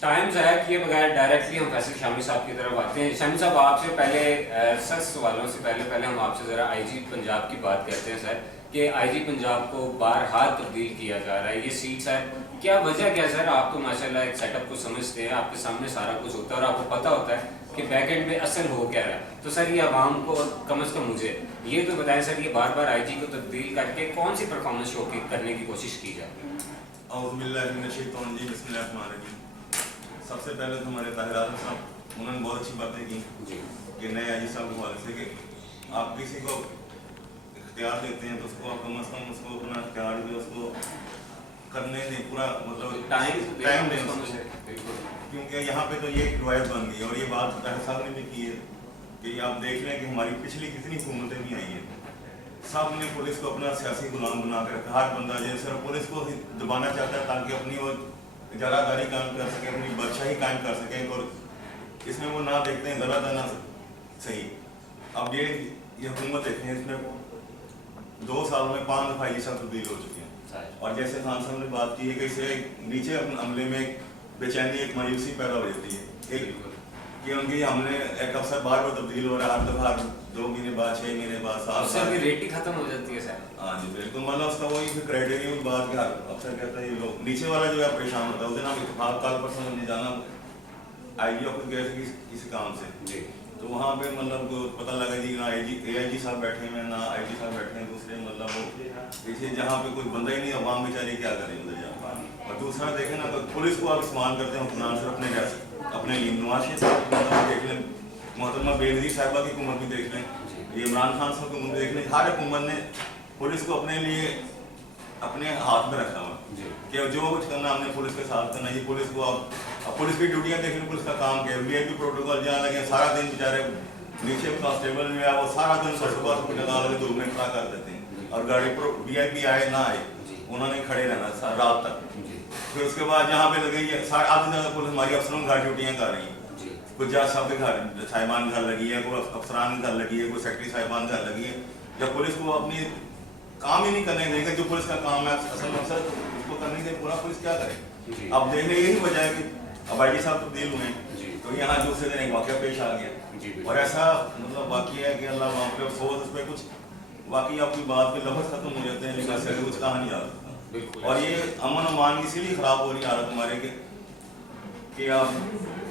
Time ضائع کیے بغیر ڈائریکٹلی ہم فیصل شامی صاحب کی طرف آتے ہیں. شامی صاحب آپ سے پہلے سخت سوالوں سے پہلے ہم آپ سے ذرا آئی جی پنجاب کی بات کرتے ہیں سر, کہ آئی جی پنجاب کو بارہا تبدیل کیا جا رہا ہے. یہ سیٹ سر کیا وجہ کیا سر؟ آپ تو ماشاء اللہ ایک سیٹ اپ کو سمجھتے ہیں, آپ کے سامنے سارا کچھ ہوتا ہے اور آپ کو پتہ ہوتا ہے کہ بیک اینڈ میں اصل ہو کیا رہا ہے. تو سر یہ عوام کو کم از کم مجھے یہ تو بتائیں سر, یہ بار بار آئی جی کو تبدیل کر کے کون سی پرفارمنس شو کرنے کی کوشش کی جائے؟ اعوذ باللہ من الشیطان الرجیم, بسم اللہ الرحمن الرحیم. سب سے پہلے تو ہمارے طاہر اعظم صاحب, انہوں نے بہت اچھی باتیں کی کہ نئے آئی جی صاحب کے حوالے سے کہ آپ کسی کو اختیار دیتے ہیں تو اس کو کم از کم اس کو اپنا اختیار جو اس کو کرنے دیں, پورا مطلب ٹائم دیں اس کو, کیونکہ یہاں پہ تو یہ ایک روایت بن گئی ہے. اور یہ بات طاہر صاحب نے بھی کی ہے کہ آپ دیکھ لیں کہ ہماری پچھلی کتنی حکومتیں بھی آئی ہیں, سب نے پولیس کو اپنا سیاسی غلام بنا کے رکھا. ہر بندہ جو صرف پولیس کو دبانا چاہتا ہے تاکہ اپنی وہ اجارہ داری قائم کر سکے, اپنی بادشاہی قائم کر سکیں, اور اس میں وہ نہ دیکھتے ہیں غلط ہے نہ صحیح. اب یہ حکومت دیکھیں, اس میں 2 سال میں 5 دفعہ یہ سب تبدیل ہو چکے ہیں. اور جیسے خان صاحب نے بات کی ہے کہ اس سے نیچے اپنے عملے میں بے چینی, ایک مایوسی پیدا ہو جاتی ہے, ایک کہ ان کی ہم نے ایک افسر بار بار تبدیل ہو رہا ہے, ہر دفعہ 2 مہینے بعد 6 مہینے بعد سال کی ریٹنگ ختم ہو جاتی ہے سر. ہاں جی بالکل, مطلب اس کا وہی کرائٹیریا کی بات کہ افسر کہتا ہے یہ لوگ نیچے والا جو ہے پریشان ہوتا ہے. اس دن ہم اتفاق کال پر سمجھنے جانا آئی جی آفس گئے تھے کسی کام سے, تو وہاں پہ مطلب پتہ لگا جی نہ اے آئی جی صاحب بیٹھے ہیں نہ آئی جی صاحب بیٹھے ہیں, دوسرے مطلب وہ پیچھے جہاں پہ کوئی بندہ ہی نہیں, عوام بیچاری کیا کریں ادھر جا. اور دوسرا دیکھیں نا تو پولیس کو آپ استعمال کرتے ہیں حکمران صرف اپنے ریاست اپنے لیے. نواز شریف صاحب دیکھ لیں, محترمہ بے نظیر صاحبہ کی حکومت بھی دیکھ لیں, یہ عمران خان صاحب کی حکومت دیکھ لیں, ہر حکومت نے پولیس کو اپنے لیے اپنے ہاتھ میں رکھا ہوا کہ جو کچھ کرنا ہم نے پولیس کے ساتھ کرنا. یہ پولیس کو اب پولیس کی ڈیوٹیاں دیکھ لیں, پولیس کا کام کیا ہے, وی آئی پی پروٹوکول جہاں لگے سارا دن بیچارے نیچے کانسٹیبل میں وہ سارا دن صبح لگا لگے 2 منٹ کھڑا کر دیتے ہیں, اور گاڑی وی آئی پی آئے نہ آئے انہوں نے کھڑے رہنا رات تک. پھر اس کے بعد جہاں پہ لگے یہ آدھی زیادہ پولیس ہماری افسروں کی گھر ڈیوٹیاں کر رہی ہیں, کوئی جج صاحب کے گھر صاحبان گھر لگی ہے, کوئی افسران کے گھر لگی ہے, کوئی سیکٹری صاحبان گھر لگی ہے. جب پولیس کو اپنی کام ہی نہیں کرنے دیں گے, جو پولیس کا کام ہے اصل مقصد اس کو کرنے دیں, پورا پولیس کیا کرے؟ اب دیکھنے یہی وجہ ہے کہ اب آئی جی صاحب تبدیل ہوئے ہیں, تو یہاں دوسرے دن ایک واقعہ پیش آ گیا, اور ایسا مطلب واقعہ ہے کہ اللہ وہاں پہ افسوس اس پہ کچھ واقعی آپ کی بات کے لفظ ختم ہو جاتے ہیں لیکن اس سے کچھ کہا نہیں جا سکتا. اور یہ امن امان اسی لیے خراب ہو رہی ہے حالت ہمارے کہ آپ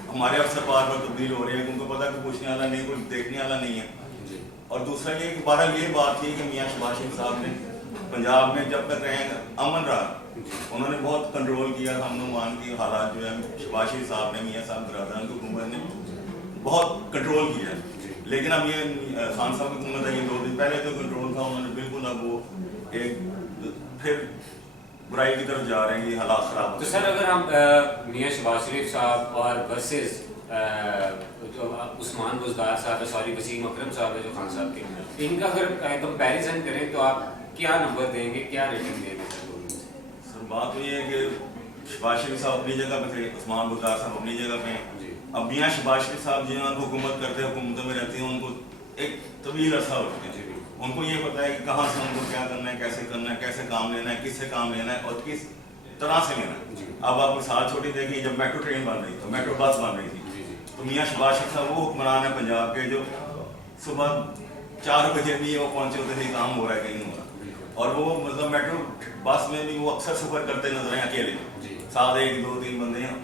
ہمارے افسر بار بار تبدیل ہو رہے ہیں, ان کو پتہ کہ پوچھنے والا نہیں, کوئی دیکھنے والا نہیں ہے. اور دوسرا یہ کہ بہرحال یہ بات تھی کہ میاں شہباز شریف صاحب نے پنجاب میں جب تک رہے امن رہا, انہوں نے بہت کنٹرول کیا امن و امان کی حالات جو ہے شہباز شریف صاحب نے, میاں صاحب برادران کی حکومت نے بہت کنٹرول کیا. لیکن اب یہ خان صاحب کی حکومت ہے, یہ 2 دن پہلے جو کنٹرول تھا انہوں نے بالکل اب وہ ایک پھر برائی کی طرف جا رہے ہیں, یہ حالات خراب. تو سر اگر ہم میاں شہباز شریف صاحب اور ورسز جو عثمان بزدار صاحب ہے, سوری وسیم اکرم صاحب ہے جو خان صاحب کے, ان کا اگر کمپیریزن کریں تو آپ کیا نمبر دیں گے, کیا ریٹنگ دیں گے؟ سر بات تو یہ ہے کہ شہباز شریف صاحب اپنی جگہ پہ تھے, عثمان بزدار صاحب اپنی جگہ پہ ہیں. اب میاں شہباز شریف صاحب جنہوں کو حکومت کرتے ہیں, حکومتوں میں رہتے ہیں, ان کو ایک طویل عرصہ ہو چکا ہے, ان کو یہ پتہ ہے کہ کہاں سے ان کو کیا کرنا ہے, کیسے کرنا ہے, کیسے کام لینا ہے, کس سے کام لینا ہے اور کس طرح سے لینا ہے. اب آپ مثال چھوٹی دیکھیں, جب میٹرو ٹرین بن رہی تھی, میٹرو بس بن رہی تھی, تو میاں شہباز شریف صاحب وہ حکمران ہیں پنجاب کے جو صبح 4 بجے بھی وہ پہنچے ہوتے تھے, کام ہو رہا ہے کہیں ہو رہا. اور وہ مطلب میٹرو بس میں بھی وہ اکثر سفر کرتے نظر ہیں اکیلے, ساتھ 1 2 3 بندے ہیں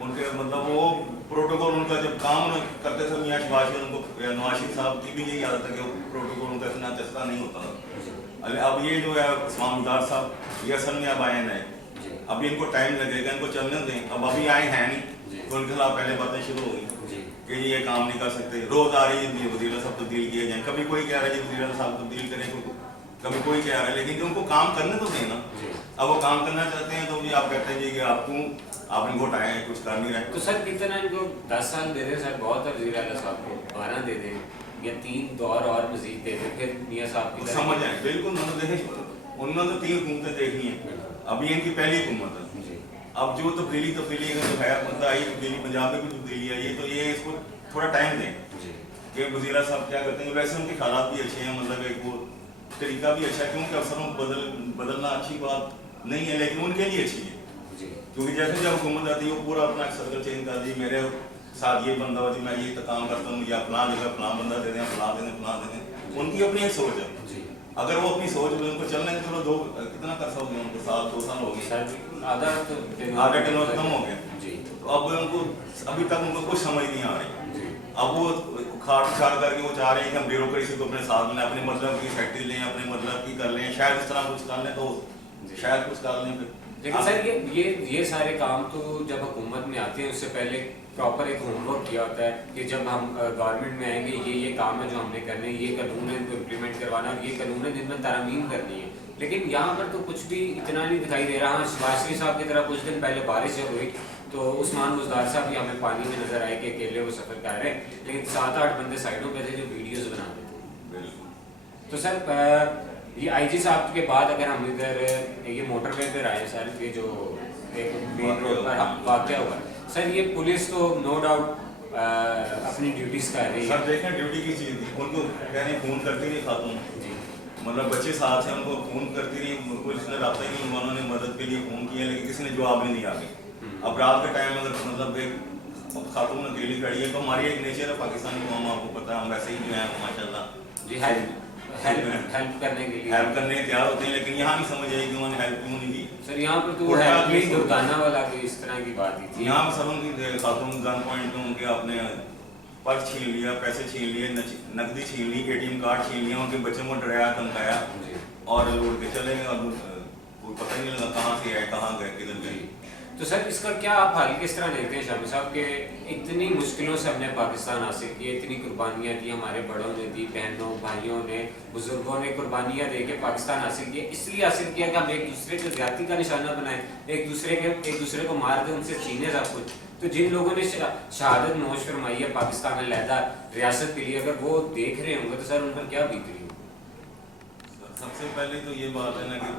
ان کے, مطلب وہ پروٹوکول ان کا جب کام کرتے تھے میاں شہباز شریف, ان کو نواز شریف صاحب کی بھی یہی عادت ہے کہ پروٹوکول ان کا اتنا چستا نہیں ہوتا تھا. اب یہ جو ہے عثمان بزدار صاحب یہ اصل میں اب آئے ہیں, ابھی ان کو ٹائم لگے گا, ان کو چلنے دیں. اب ابھی آئے ہیں نہیں تو ان کے خلاف پہلے باتیں شروع ہو گئی کہ یہ کام نہیں کر سکتے. روز آ رہی ہے وزیر صاحب تبدیل کیے جائیں, کبھی کوئی کہہ رہا ہے جی وزیر صاحب تبدیل کریں, کبھی کوئی کہہ رہا ہے, لیکن ان کو کام کرنے تو دیں نا. اب وہ کام کرنا چاہتے ہیں تو بھی آپ کہتے ہیں جی کہ آپ ان کو ہٹائیں, کچھ کر نہیں رہے. تو سر کتنا ان کو 10 سال دے دیں سر, بہت ہے وزیر اعلیٰ صاحب کو 12 دے دیں یا 3 دور اور مزید دے دیں, پھر میاں صاحب کی سمجھ جائیں. بالکل انہوں نے 3 حکومتیں دیکھنی ہیں, ابھی ان کی پہلی حکومت ہے. اب جو تبدیلی جو ہے بندہ آئی تبدیلی, پنجاب میں بھی تبدیلی آئی ہے, تو یہ اس کو تھوڑا ٹائم دیں کہ وزیر صاحب کیا کرتے ہیں. ویسے ان کے حالات بھی اچھے ہیں, مطلب ایک وہ طریقہ بھی اچھا ہے, کیونکہ افسروں کو بدلنا اچھی بات نہیں ہے لیکن ان کے لیے اچھی ہے. क्योंकि जैसे जब हुकूमत आती है वो पूरा अपना सर्कल चेंज कर दी, मेरे साथ ये बंदा हो जी, मैं ये काम करता हूँ, या फलां जगह फलां बंदा दे दें, फलां दे दें, फलां दे दें। उनकी अपनी एक सोच है, अगर वो अपनी सोच में उनको चलने के, चलो कितना कर सकते हैं, उनको 2 साल हो गए, आधा टेनोर खत्म हो गया, तो अब उनको अभी तक उनको कुछ समझ नहीं आ रही। अब वो खाट खाट करके वो चाह रहे हैं कि हम ब्यूरोक्रेसी को अपने साथ लें, अपने मतलब की फैक्ट्री लें, अपने मतलब की कर लें, शायद इस तरह कुछ कर लें तो शायद कुछ कर लें। लेकिन सर ये सारे काम तो जब हुकूमत में आते हैं उससे पहले प्रॉपर एक होमवर्क किया होता है कि जब हम गवर्नमेंट में आएंगे ये काम है जो हमने करने हैं, ये कानून है इनको इम्प्लीमेंट करवाना और ये कानून है जिनमें तरमीम करनी है। लेकिन यहाँ पर तो कुछ भी इतना नहीं दिखाई दे रहा। शहबाज साहब की तरह कुछ दिन पहले बारिश जब हुई तो उस्मान बुज़दार साहब भी हमें पानी में नजर आए कि अकेले वो सफ़र कर रहे हैं, लेकिन 7-8 बंदे साइडों पे थे जो वीडियोस बना रहे थे। तो सर ये आईजी साहब के बाद अगर हम इधर ये मोटरवे पर आए सर, ये जो एक मेन रोड पर वाक़या हुआ सर, ये पुलिस तो नो डाउट अपनी ड्यूटीज कर रही है। सर देखें ड्यूटी की चीज़ थी, उनको कह रही फ़ोन करती नहीं खातून, मतलब बच्चे साथ हैं, उनको फ़ोन करती रही, पुलिस ने रब्ता ही नहीं, उन्होंने मदद के लिए फ़ोन किया लेकिन किसी ने जवाब नहीं दिया। अब रात के टाइम अगर मतलब एक खातून अकेली खड़ी है तो हमारी एक नेचर है पाकिस्तानी कौम, आपको पता है हम वैसे ही जो है माशाल्लाह जी हेल्प करने के लिए हेल्प करने तैयार होते हैं, लेकिन यहाँ नहीं समझ आई कि उन्होंने हेल्प क्यों नहीं की। सर यहाँ पर तो हेल्प नहीं, दुर्गाना वाला कोई इस तरह की बात ही थी। यहाँ पर सब उनकी खातून गन पॉइंट में उनके अपने पर्स छीन लिया, पैसे छीन लिए, नकदी छीन ली, ATM कार्ड छीन लिया, उनके बच्चों को डराया धमकाया और लौट के चले गए और कोई पता ही नहीं लगा कहाँ से आए कहाँ गए किधर गए। तो सर इसका क्या आप हल किस तरह देखते हैं शामी साहब के? इतनी मुश्किलों से हमने पाकिस्तान हासिल किया, इतनी कुर्बानियाँ दी, हमारे बड़ों ने दी, बहनों भाइयों ने बुजुर्गों ने कुर्बानियाँ दे के पाकिस्तान हासिल किया, इसलिए हासिल किया कि हम एक दूसरे को ज्यादती का निशाना बनाएं, एक दूसरे को मार दें, उनसे छीने सब कुछ। तो जिन लोगों ने शहादत नोश फरमाई है पाकिस्तान में लहदा रियासत के लिए, अगर वो देख रहे होंगे तो सर उन पर क्या बीत रही हो? सबसे पहले तो ये बात है ना कि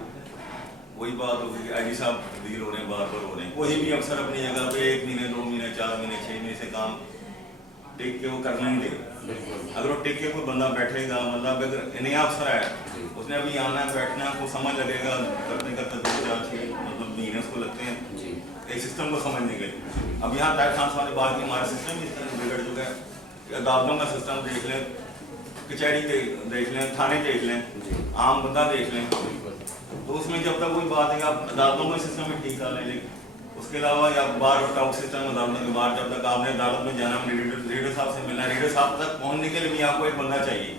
वही बात होगी कि आईजी साहब तब्दील हो रहे हैं, बार बार हो रहे हैं, कोई भी अफसर अपनी जगह पे 1 महीने 2 महीने 4 महीने 6 महीने से काम टिक के वो कर नहीं देगा। अगर वो टिक के कोई बंदा बैठेगा, मतलब अगर नया अफसर है उसने अभी आना है बैठना है, वो समझ लगेगा, करते करते 2-4-6 मतलब महीने उसको लगते हैं एक सिस्टम को समझने के लिए। अब यहाँ ताहिर खान साहब ने बात की हमारा सिस्टम ही इस तरह बिगड़ चुका है कि अदालतों का सिस्टम देख लें, कचहरी देख लें, थाने देख लें, आम बंदा देख लें, तो उसमें जब तक कोई बात है आप अदालतों का सिस्टम भी ठीक कर लें, उसके अलावा या बार आउट सिस्टम अदालतों के बाहर जब तक आपने अदालत में जाना, रीडर साहब से मिलना, रीडर साहब तक पहुंचने के लिए भी आपको एक बंदा चाहिए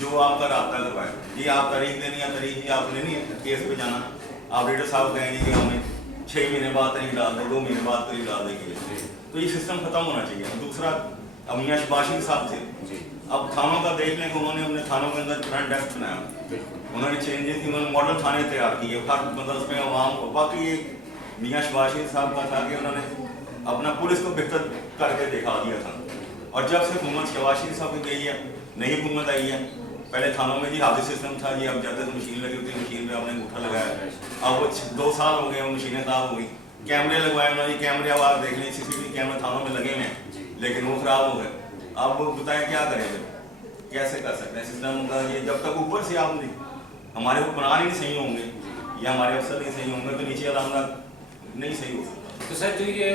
जो आपका रास्ता करवाए। ये आप तारीख देनी या तारीख ही आपने नहीं केस पे जाना, आप रीडर साहब कहेंगे कि हमें 6 महीने बाद तारीख डाल दें, 2 महीने बाद तारीख डाल देंगे, तो ये सिस्टम खत्म होना चाहिए। दूसरा अब मियां शबाशी साहब थे, अब थानों का देख लें कि उन्होंने अपने थानों के अंदर फ्रंट डेस्क बनाया, उन्होंने चेंजेस की, उन्होंने मॉडल थाने तैयार किए, हर मतलब उसमें आवाम को, बाकी ये मियां शबाशी साहब का था कि उन्होंने अपना पुलिस को बेहतर करके दिखा दिया था। और जब से हुकूमत शबाशी साहब की गई है, नई हुकूमत आई है, पहले थानों में जी हाजिर सिस्टम था जी, अब जब तक मशीन लगी होती मशीन पे आपने अंगूठा लगाया, अब वो 2 साल हो गए वो मशीनें खराब हो गई, कैमरे लगवाए उन्होंने, कैमरे आवाज देख लें, CCTV कैमरे थानों में लगे हुए हैं लेकिन वो खराब हो गए। अब वो बताएं क्या करेंगे, कैसे कर सकते हैं सिस्टम का? ये जब तक ऊपर से आप हमारे हुक्मरान ही नहीं सही होंगे या हमारे अफसर नहीं सही होंगे तो नीचे वाला नहीं सही हो सकता। तो सर जो ये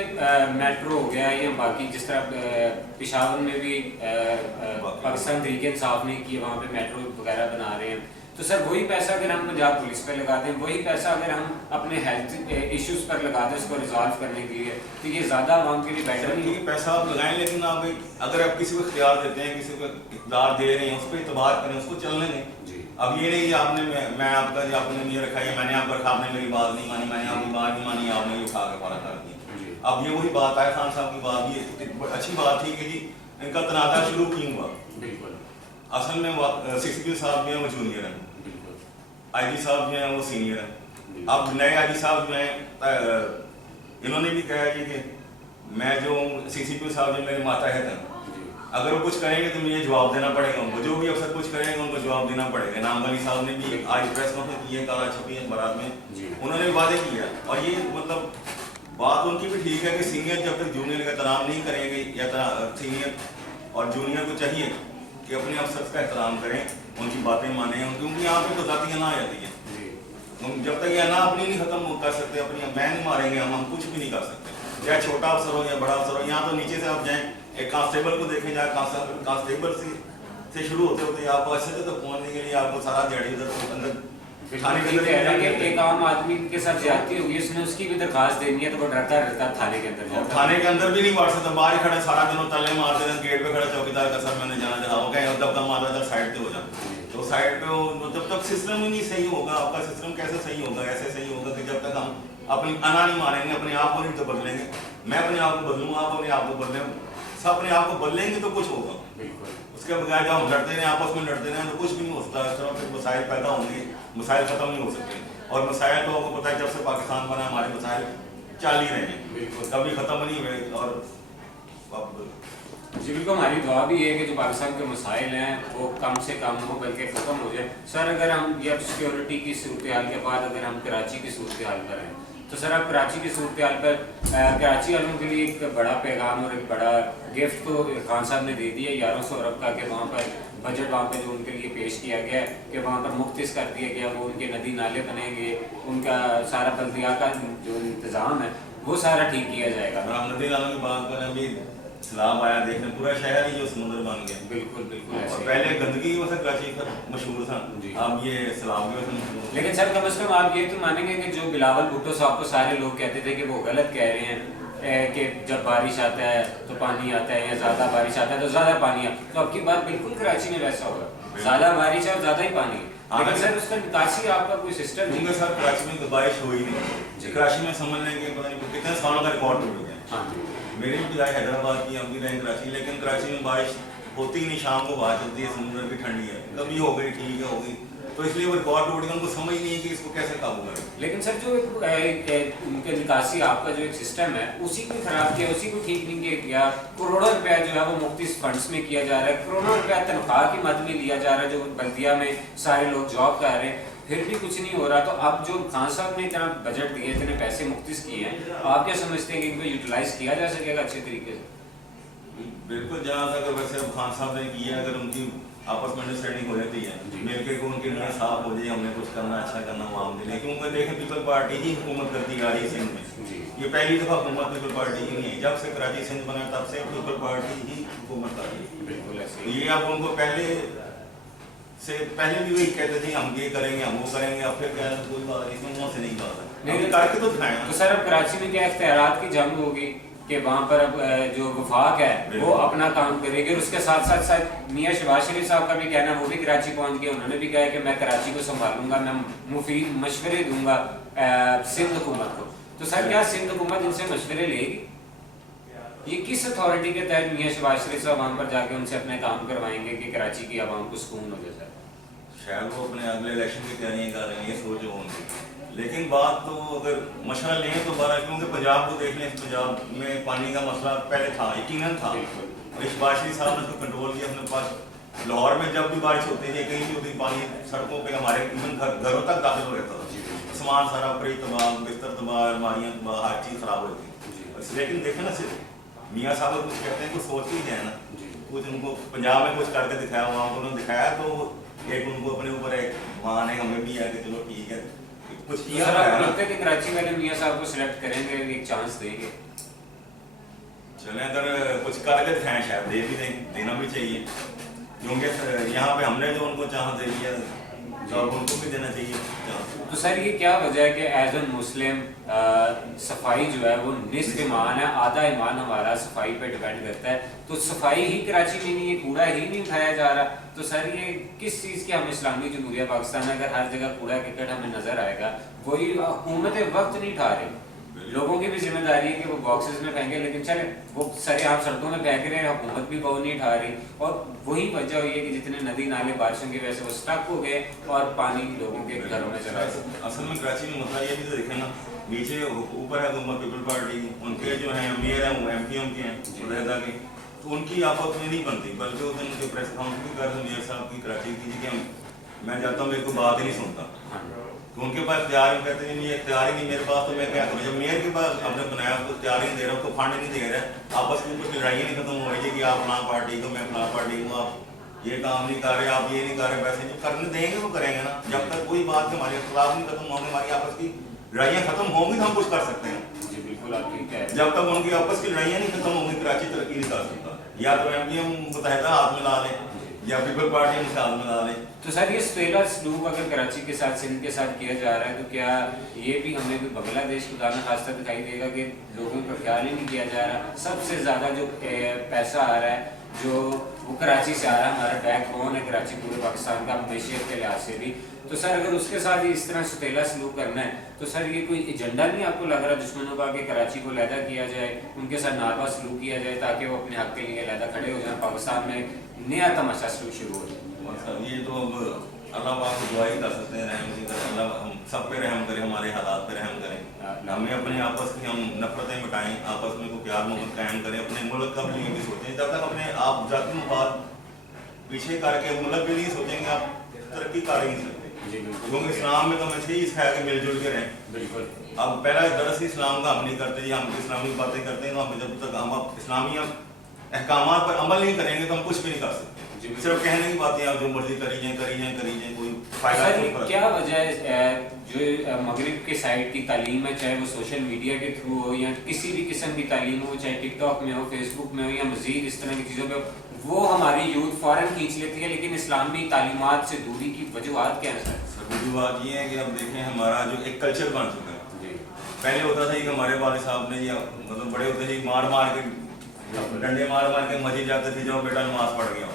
मेट्रो हो गया या बाकी जिस तरह पेशावर में भी पाकिस्तान तहरीक इंसाफ ने की, वहाँ पे मेट्रो वगैरह बना रहे हैं, तो सर वही पैसा अगर हम पंजाब पुलिस पर लगा दें, वही पैसा अगर हम अपने हेल्थ इश्यूज पर लगा दें उसको रिजॉल्व करने के लिए, तो ये ज़्यादा आवाम के लिए बेटर नहीं है? पैसा आप लगाएं लेकिन आप अगर आप किसी को इख्तियार देते हैं, किसी को इख्तियार दे रहे हैं, उस पर इतबार करें, उसको चलने दें। अब ये नहीं आपने मैं आपका जो आपने ये रखा है, मैंने आप रखा, आपने मेरी बात नहीं मानी, मैंने आपकी बात नहीं मानी, आपने ये उठा के पारा कर दिया। अब ये वही बात है खान साहब की बात, ये अच्छी बात थी कि जी इनका तनाज़ा शुरू क्यों हुआ। बिल्कुल असल में 60 साहब जो है वो जूनियर हैं, आईजी साहब जो हैं वो सीनियर हैं। अब नए आईजी साहब जो हैं इन्होंने भी कहा कि मैं जो CCP साहब जो मेरे मातहत हैं, अगर वो कुछ करेंगे तो मुझे जवाब देना पड़ेगा उनको, जो भी अफसर कुछ करेंगे उनको जवाब देना पड़ेगा। इनाम अली साहब ने भी आज प्रेस कॉन्फ्रेंस की है, काला छपी है बारात में, उन्होंने भी वादे किया और ये मतलब बात उनकी भी ठीक है कि सीनियर जब तक जूनियर का एहतराम नहीं करेंगे या सीनियर और जूनियर को चाहिए कि अपने अफसर का एहतराम करें, उनकी बातें माने, क्योंकि यहाँ पे तो जातियाँ ना आ जाती हैं। हम जब तक ये ना अपनी नहीं खत्म कर सकते, अपनी मैं नहीं मारेंगे हम कुछ भी नहीं कर सकते। चाहे छोटा अफसर हो या बड़ा अफसर हो, यहाँ तो नीचे से आप जाएं, एक कांस्टेबल को देखें, जहाँ कांस्टेबल से शुरू होते होते आपको अच्छे तक पहुँचने के लिए आपको सारा जड़ी उधर अंदर थाने के अंदर एक आम आदमी के साथ ज्यादती होगी, उसने उसकी भी दरखास्त देनी है तो वो डरता डरता थाने के अंदर जाता है। थाने के अंदर भी नहीं बढ़ सकता, बाहर ही खड़े सारा दिन ताले मारते हैं, गेट पे खड़ा चौकीदार का सर मैंने जाना जहाँ हो गया तब तक मारा साइड पे हो जाए, तो साइड पे जब तक सिस्टम ही नहीं सही होगा, आपका सिस्टम कैसे सही होगा? ऐसे सही होगा कि जब तक हम अपनी अना नहीं मारेंगे, अपने आप को नहीं तो बदलेंगे, मैं अपने आप को बदलूंगा, आप अपने आप को बदलें, सब अपने आप को बदलेंगे तो कुछ होगा। उसके बगैर जब हम लड़ते रहे, आपस में लड़ते रहे तो कुछ भी नहीं हो सकता। इस तरह फिर मसाइल पैदा होंगे, मसाइल खत्म नहीं हो सकते, और मसाइल तो आपको पता है जब से पाकिस्तान बना हमारे मसाइल चल ही रहे हैं, कभी खत्म नहीं हुए। और जी बिल्कुल, हमारी दुआ भी है कि जो पाकिस्तान के मसाइल हैं वो कम से कम हो, बल्कि ख़त्म हो जाए। सर अगर हम या सिक्योरिटी की सूरत हाल के बाद अगर हम कराची की सूरत हाल पर हैं, तो सर आप कराची की सूरत हाल पर कराची वालों के लिए एक बड़ा पैगाम और एक बड़ा गिफ्ट तो खान साहब ने दे दिया 1100 अरब का, कि वहाँ पर बजट वहाँ पे जो उनके लिए पेश किया गया है कि वहाँ पर मुख्तिस कर दिया गया, वो उनके नदी नाले बनेंगे, उनका सारा बल्दिया का जो इंतज़ाम है वो सारा ठीक किया जाएगा। नदी नालों की बात करें, अभी सैलाब आया देखने, पूरा शहर ही जो समुद्र बन गया। बिल्कुल बिल्कुल और ऐसे। पहले गंदगी की वजह से कराची का मशहूर था, अब ये सैलाब की वजह से मशहूर है। लेकिन सर कम से कम आप ये तो मानेंगे कि जो बिलावल भुट्टो साहब को सारे लोग कहते थे कि वो गलत कह रहे हैं कि जब बारिश आता है तो पानी आता है, या ज़्यादा बारिश आता है तो ज़्यादा पानी आता है, तो आपकी बात बिल्कुल कराची में वैसा होगा, ज़्यादा बारिश है और ज़्यादा ही पानी है। लेकिन सर उसका निकासी आपका कोई सिस्टम नहीं है सर। कराची में बारिश हुई नहीं, कराची में समझ लें कि पता नहीं कितने सालों का रिकॉर्ड टूट गया। हाँ जी, मेरी भी विदाई हैदराबाद की, हम भी रहे कराची, लेकिन कराची में बारिश होती ही नहीं, शाम को बाहर चलती है, समुद्र की ठंडी है, कभी हो गई ठीक है हो गई, तो इसलिए वो रिकॉर्ड टूट गया, उनको समझ नहीं है कि इसको कैसे काबू करें। लेकिन सर जो उनके निकासी आपका जो एक सिस्टम है उसी को खराब किया, उसी को ठीक नहीं किया। करोड़ों रुपया जो है वो मुख्तिस फंड्स में किया जा रहा है, करोड़ों रुपया तनख्वाह की मद में लिया जा रहा है, जो बल्दिया में सारे लोग जॉब कर रहे हैं, फिर भी कुछ नहीं हो रहा। तो अब जो खान साहब ने इतना बजट दिए, इतने पैसे मुख्तिस किए हैं, आप क्या समझते हैं कि इनको यूटिलाइज किया जा सकेगा अच्छे तरीके से? बिल्कुल, जहाँ तक वैसे खान साहब ने किया, अगर उनकी आपस में अंडरस्टैंडिंग हो जाती है, मिलकर को उनके लिए साफ हो जाए, हमने कुछ करना अच्छा करना वहाँ के लिए, क्योंकि देखें पीपल पार्टी ही हुकूमत करती आ रही है सिंध में, ये पहली दफ़ा हुकूमत पीपल पार्टी ही नहीं है, जब से कराची सिंध बना तब से पीपल पार्टी ही हुकूमत कर रही है। बिल्कुल ऐसे। ये अब उनको पहले भी वही कहते थे हम ये करेंगे हम वो करेंगे, अब फिर कहना कोई बात नहीं, इसमें मुँह से नहीं बात है, करके तो दिखाएं। तो सर अब कराची में क्या इख्तियारात की जंग होगी कि वहाँ पर अब जो वफाक है वो अपना काम करेगी, और उसके साथ साथ साथ मियाँ शहबाज शरीफ साहब का भी कहना, वो भी कराची पहुँच गए, उन्होंने भी कहा कि मैं कराची को संभालूंगा, मैं मुफीद मशवरे दूंगा सिंध हुकूमत को। तो सर क्या सिंध हुकूमत इनसे मशवरे लेगी? ये किस अथॉरिटी के तहत मियाँ शहबाज शरीफ साहब वहाँ पर जाके उनसे अपने काम करवाएंगे कि कराची की आवाम को सुकून हो जाए? शायद वो अपने अगले इलेक्शन की तैयारियां कर रहे हैं, ये सोच हो उनकी, लेकिन बात तो अगर मशवरा लें तो बारह, क्योंकि पंजाब को देख लें, पंजाब में पानी का मसला पहले था, यकीनन था, और इस बादशाह साहब ने उसको कंट्रोल किया अपने पास। लाहौर में जब भी बारिश होती थी, कहीं भी होती पानी सड़कों पे हमारे घरों तक दाखिल हो रहता था, सामान सारा ऊपरी तबाह, बिस्तर तबाह, अलमारियाँ तबाह, हर चीज़ खराब हो थी। लेकिन देखें ना, सिर्फ मियाँ साहब कुछ कहते हैं, कुछ सोच ही जाए ना, कुछ उनको पंजाब में कुछ करके दिखाया, वहाँ को उन्होंने दिखाया, तो एक उनको अपने ऊपर एक मान है, हमें भी है कि चलो ठीक है कुछ किया। लगता है कि कराची वाले मियाँ साहब को सिलेक्ट करेंगे, एक चांस देंगे? चलें, अगर कुछ करके दिखाएं, शायद दे भी देना भी चाहिए, क्योंकि यहाँ पे हमने जो उनको चांस दे दिया तो उनको भी देना चाहिए चांस। तो सर ये क्या वजह है कि एज एन मुस्लिम सफाई जो है वो निस्फ ईमान है, आधा ईमान हमारा सफाई पे डिपेंड करता है, तो सफाई ही कराची में नहीं है, कूड़ा ही नहीं उठाया जा रहा, तो सर ये किस चीज़ की हम इस्लामी जमहूरिया पाकिस्तान में अगर हर जगह कूड़ा किकट हमें नजर आएगा, वही हुकूमत वक्त नहीं उठा रही, लोगों की भी जिम्मेदारी है कि वो बॉक्सेस में फेंके, लेकिन चले वो सरे आप सड़कों में फेंक रहे हैं, हुकूमत भी बहुत नहीं उठा रही, और वही वजह हुई है कि जितने नदी नाले बारिशों की वजह से वो स्टक हो गए और पानी लोगों के घरों में चला गया। असल में कराची में मसला ये भी तो देखें ना, नीचे ऊपर है हुकूमत पीपल पार्टी, उनके जो हैं मेयर हैं वो MPM के हैं मुतहदा के, तो उनकी आपस में नहीं बनती, बल्कि उस दिन उनके प्रेस कॉन्फ्रेंस भी कर मेयर साहब की कराची की कि मैं जाता हूँ, मेरे को बात ही नहीं सुनता, तो उनके पास तैयार में कहते हैं ये तैयार ही नहीं मेरे पास, तो मैं क्या करूँ? जब मेयर के पास आपने बनाया उसको तैयार ही नहीं दे रहा, उसको फंड नहीं दे रहा, आपस में कुछ लड़ाई नहीं खत्म हो रही है कि आप फलां पार्टी को मैं फलां पार्टी को, आप ये काम नहीं कर रहे, आप ये नहीं कर रहे, पैसे नहीं करने देंगे तो करेंगे ना। जब तक कोई बात हमारे खिलाफ नहीं खत्म होंगे, हमारी आपस की लड़ाइयाँ खत्म होंगी तो हम कुछ कर सकते हैं। जी बिल्कुल, आप ठीक है। जब तक उनकी आपस की लड़ाइयाँ नहीं खत्म होंगी, कराची तरक्की नहीं कर सकता। या तो MPM मुतहदा हाथ मिला लें या पीपल पार्टी हाथ मिला लें। तो सर ये सटेला सलूक अगर कराची के साथ, सिंध के साथ किया जा रहा है, तो क्या ये भी हमें कोई बांग्लादेश खुदा न खास्ता दिखाई देगा कि लोगों का ख्याल ही नहीं किया जा रहा? सबसे ज़्यादा जो पैसा आ रहा है जो वो कराची से आ रहा है, हमारा बैकबोन है कराची पूरे पाकिस्तान का मैशियत के लिहाज से भी। तो सर अगर उसके साथ ही इस तरह सटेला सलूक करना है तो सर ये कोई एजेंडा नहीं आपको लग रहा दुश्मनों का कि कराची को लहदा किया जाए, उनके साथ नारवा सलूक किया जाए ताकि वो अपने हक के लिए लहदा खड़े हो जाए, पाकिस्तान में नया तमाशा शुरू हो जाए? मतलब ये तो अब अल्लाह पाक को दुआ ही कर सकते हैं, रहम नहीं कर, अल्लाह हम सब पे रहम करे, हमारे हालात पे रहम करें। हमें अपने आपस की हम नफरतें मिटाएं, आपस में को प्यार मोहब्बत कायम करें, अपने मुल्क का भी भी सोचें। जब तक अपने आप जाती मुफाद पीछे करके मुल्क के लिए सोचेंगे, आप तरक्की कर ही नहीं सकते। क्योंकि इस्लाम में तो हमें यही सिखाया कि मिलजुल के रहें। बिल्कुल। अब पहला दरअसल इस्लाम का हम नहीं करते जी, हम इस्लामी बातें करते हैं, तो हम जब तक हम इस्लामी अहकामात पर अमल नहीं करेंगे तो हम कुछ भी नहीं कर सकते। सिर्फ कहने की बातें आप जो मर्जी करी जाए कोई फायदा नहीं। क्या वजह है जो मगरिब के साइड की तालीम है, चाहे वो सोशल मीडिया के थ्रू हो या किसी भी किस्म की तालीम हो, चाहे टिकटॉक में हो, फेसबुक में हो या मजीद इस तरह की चीज़ों पे, वो हमारी यूथ फौरन खींच लेती है, लेकिन इस्लामी तालीमात से दूरी की वजूहत क्या है सर? वजूहत ये है कि अब देखें हमारा जो एक कल्चर बन चुका है। पहले होता था कि हमारे वाले साहब ने या मतलब बड़े होते थे मार के डंडे मार के मस्जिद जाते थे, जाओ बेटा नमाज पढ़ गया।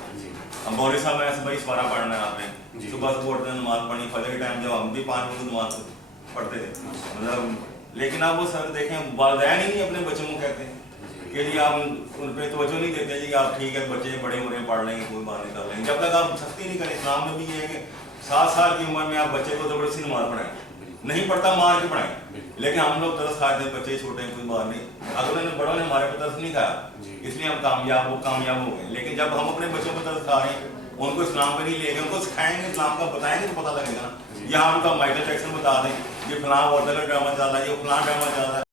हम मौलवी साहब ऐसे भाई सवारा पढ़ना है आपने, सुबह सुबह उठते नमाज पढ़नी, फजर के टाइम जब हम भी 5 वक्त नमाज पढ़ते थे मतलब। लेकिन अब वो सर देखें वालिदैन ही नहीं अपने बच्चों को कहते कि जी आप उन पर तवज्जो नहीं देते जी आप ठीक है बच्चे बड़े हो रहे हैं पढ़ लेंगे कोई बात नहीं कर लेंगे। जब तक आप सख्ती नहीं करें, इस्लाम में भी ये है कि 7 साल की उम्र में आप बच्चे को ज़बरदस्ती नमाज पढ़ाएं, नहीं पढ़ता मार के पढ़ाएं। लेकिन हम लोग तरस खाते हैं, बच्चे छोटे हैं कोई बात नहीं, अगले ने बड़ों ने हमारे पर तरस नहीं खाया, इसलिए हम कामयाब हो गए। लेकिन जब हम अपने बच्चों पर तरस खा रहे हैं, उनको इस्लाम पर नहीं ले गए, उनको सिखाएंगे इस्लाम का, बताएंगे तो पता लगेगा ना। यहाँ उनका माइकल जैक्सन बता दें ये फलां वाटर ड्रामा चल रहा है, ये फलां ड्रामा चल रहा है,